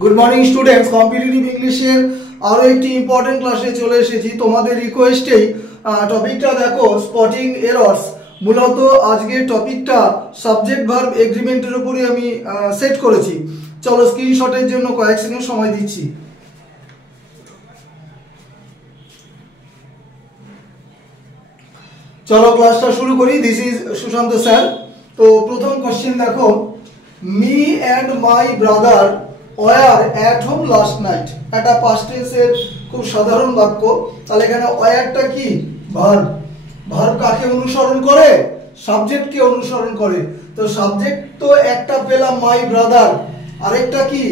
Good morning students, competitive ইংলিশের আরও একটি ইম্পর্টেন্ট ক্লাসে চলে এসেছি তোমাদের রিকোয়েস্টেই। টপিকটা দেখো, স্পটিং এরর্স। মূলত আজকের টপিকটা সাবজেক্ট ভার্ব এগ্রিমেন্টের উপরে আমি সেট করেছি। চলো স্ক্রিনশটের জন্য কয়েক সেকেন্ড সময় দিচ্ছি। চলো ক্লাসটা শুরু করি। This is Sushant sir. তো প্রথম কোশ্চেন দেখো, me and my brother were at home last night. একটা পাস্ট টেন্সের খুব সাধারণ বাক্য। তাহলে এখানে ওয়ারটা কি? ভার্ব। ভার্ব কাকে অনুসরণ করে? সাবজেক্টকে অনুসরণ করে। তো সাবজেক্ট তো একটা পেলাম মাই ব্রাদার, আরেকটা কি?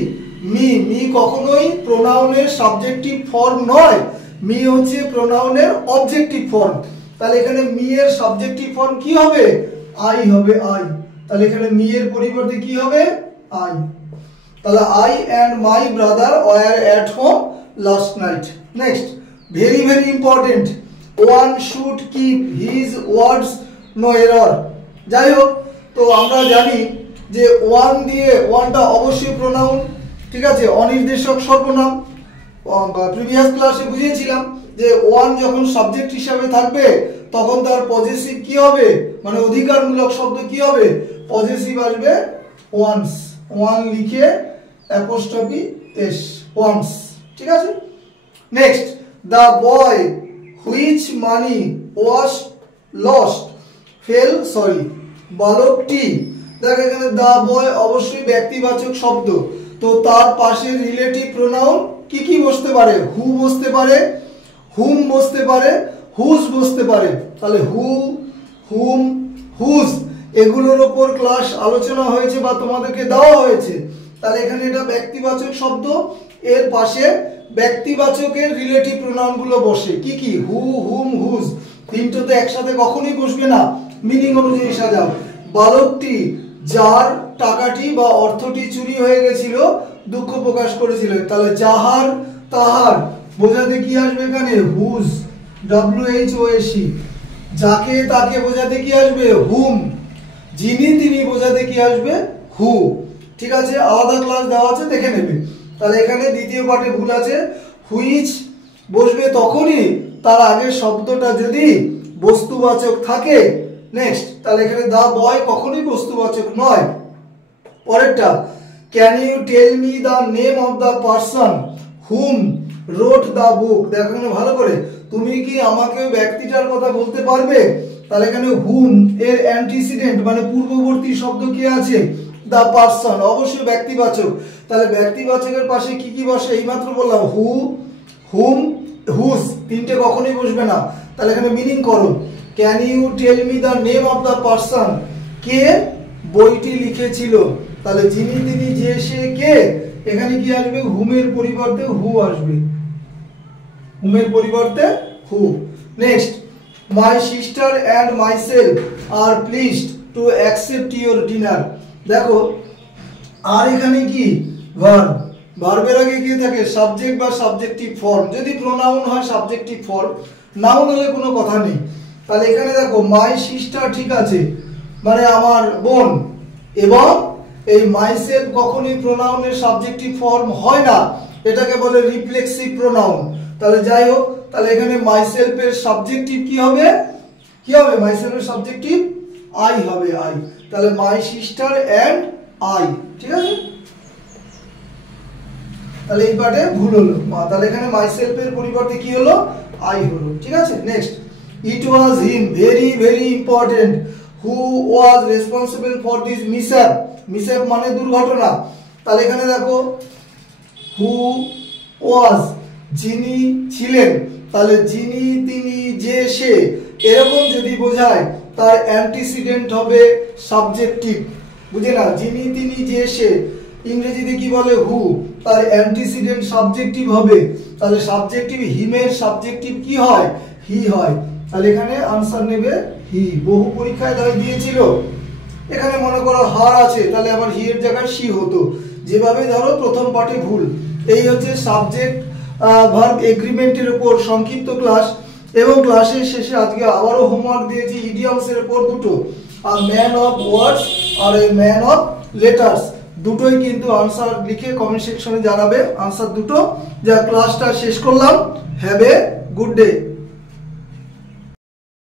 মি। মি কখনোই প্রোনাউনের সাবজেক্টিভ ফর্ম নয়, মি হচ্ছে প্রোনাউনের অবজেক্টিভ ফর্ম। তাহলে এখানে মি এর সাবজেক্টিভ ফর্ম কি হবে? আই হবে, আই। তাহলে এখানে মি এর পরিবর্তে কি হবে? আই। তাহলে I and my brother were at home last night. Next, very very important, one should keep his words no error. যাই হোক, তো আমরা জানি যে ওয়ান দিয়ে, ওয়ানটা অবশ্যই প্রোনাউন, ঠিক আছে, অনির্দেশক সর্বনাম। প্রিভিয়াস ক্লাসে বুঝিয়েছিলাম যে ওয়ান যখন সাবজেক্ট হিসাবে থাকবে তখন তার পজেসিভ কি হবে, মানে অধিকারমূলক শব্দ কি হবে? পজেসিভ আসবে ওয়ান্স। ওয়ান লিখে অ্যাপোস্ট্রফি এস, ওয়ান্স, ঠিক আছে। Next, the boy which money was lost fail sorry. বালকটি, দেখ এখানে দ্য বয় অবশ্যই ব্যক্তিবাচক শব্দ, তো তার পাশে রিলেটিভ প্রোনাউন কি কি বসতে পারে? হু বসতে পারে, হুম বসতে পারে, হুজ বসতে পারে। তাহলে হু, হুম, হুজ এগুলোর ওপর ক্লাস আলোচনা হয়েছে বা তোমাদেরকে দেওয়া হয়েছে। তাহলে এখানে এটা ব্যক্তিবাচক শব্দ, এর পাশে ব্যক্তিবাচকের রিলেটিভ প্রোনাউন গুলো বসে। কি কি? হু, হুম, হুজ। তিনটোতে একসাথে কখনোই বসবে না, মিনিং অনুযায়ী সাজাও। বালকটি, যার টাকাটি বা অর্থটি চুরি হয়ে গেছিল, দুঃখ প্রকাশ করেছিল। তাহলে যাহার, তাহার বোঝাতে কি আসবে এখানে? Whose, WHOS। যাকে, তাকে বোঝাতে কি আসবে? হুম। যিনি, তিনি বোঝাতে কি আসবে? হু। ঠিক আছে, আলাদা ক্লাস দেওয়া আছে, দেখে নেবে। তাহলে এখানে দ্বিতীয় পার্টে ভুল আছে। হুইচ বসবে তখনই তার আগের শব্দটা যদি বস্তুবাচক থাকে। নেক্সট, তাহলে এখানে দা বয় কখনোই বস্তুবাচক নয়। পরেরটা, can you tell me the name of the person whom wrote the book. দেখো ভালো করে, তুমি কি আমাকে ব্যক্তিটার কথা বলতে পারবে? তাহলে এখানে হুম এর অ্যান্টিসিডেন্ট মানে পূর্ববর্তী শব্দ কি আছে? দ্য পারসন, অবশ্যই ব্যক্তিবাচক। তাহলে ব্যক্তিবাচকের পাশে কি কি বসে? এইমাত্র বললাম, হু, হুম, হুজ। তিনটে কখনোই বসবে না। তাহলে এখানে মিনিং করো, can you tell me the name of the person, কে বইটি লিখেছিল। তাহলে যিনি, তিনি, যে, সে, কে, এখানে কি আসবে? হুমের পরিবর্তে হু আসবে, হুমের পরিবর্তে who. Next, my sister and myself are pleased to accept your dinner. দেখো, আর এখানে কি? ভার্ব। ভার্বের আগে কি থাকে? সাবজেক্ট বা সাবজেক্টিভ ফর্ম। যদি প্রোনাউন হয় সাবজেক্টিভ ফর্ম, নাউন হলে কোনো কথা নেই। তাহলে এখানে দেখো, মাই সিস্টার ঠিক আছে, মানে আমার বোন, এবং এই মাইসেলফ কখনোই প্রোনাউনের সাবজেক্টিভ ফর্ম হয় না, এটাকে বলে রিফ্লেক্সিভ প্রোনাউন। তাহলে যাই হোক, তাহলে এখানে মাইসেলফের সাবজেক্টিভ কি হবে? কি হবে? মাইসেলফের সাবজেক্টিভ আই হবে, আই। তাহলে মাই সিস্টার অ্যান্ড আই, ঠিক আছে। তাহলে এই পার্টে ভুল হলো। তাহলে এখানে মাইসেলফের পরিবর্তে কি হলো? আই হলো, ঠিক আছে। Next, it was him, very very important, who was responsible for this mishap. Mishap মানে দুর্ঘটনা। তাহলে এখানে দেখো, হু ওয়াজ যিনি ছিলেন, তাহলে যিনি, তিনি, যে, সে, এরকম যদি বোঝায় তার অ্যান্টিসিডেন্ট হবে সাবজেক্টিভ। বুঝে না? যিনি, তিনি, যে, সে ইংরেজিতে কি বলে? হু, তার অ্যান্টিসিডেন্ট সাবজেক্টিভ হবে। তাহলে সাবজেক্টিভ, হিমের সাবজেক্টিভ কি হয়? হি হয়। তাহলে এখানে আনসার নেবে হি। বহু পরীক্ষায় দিয়েছিল, এখানে মনে করো হার আছে, তাহলে আবার হি এর জায়গায় সি হতো। যেভাবে ধরো প্রথম পার্টে ভুল। এই হচ্ছে সাবজেক্ট ভার্ব এগ্রিমেন্টের উপর সংক্ষিপ্ত ক্লাস। এবং ক্লাসের শেষে আজকে আবারও হোমওয়ার্ক দিয়েছি ইডিয়মস এর উপর দুটো, আ ম্যান অফ ওয়ার্ডস আর এ ম্যান অফ লেটার্স। দুটোই কিন্তু আনসার লিখে কমেন্ট সেকশনে জানাবে আনসার দুটো। যা ক্লাসটা শেষ করলাম। Have a good day.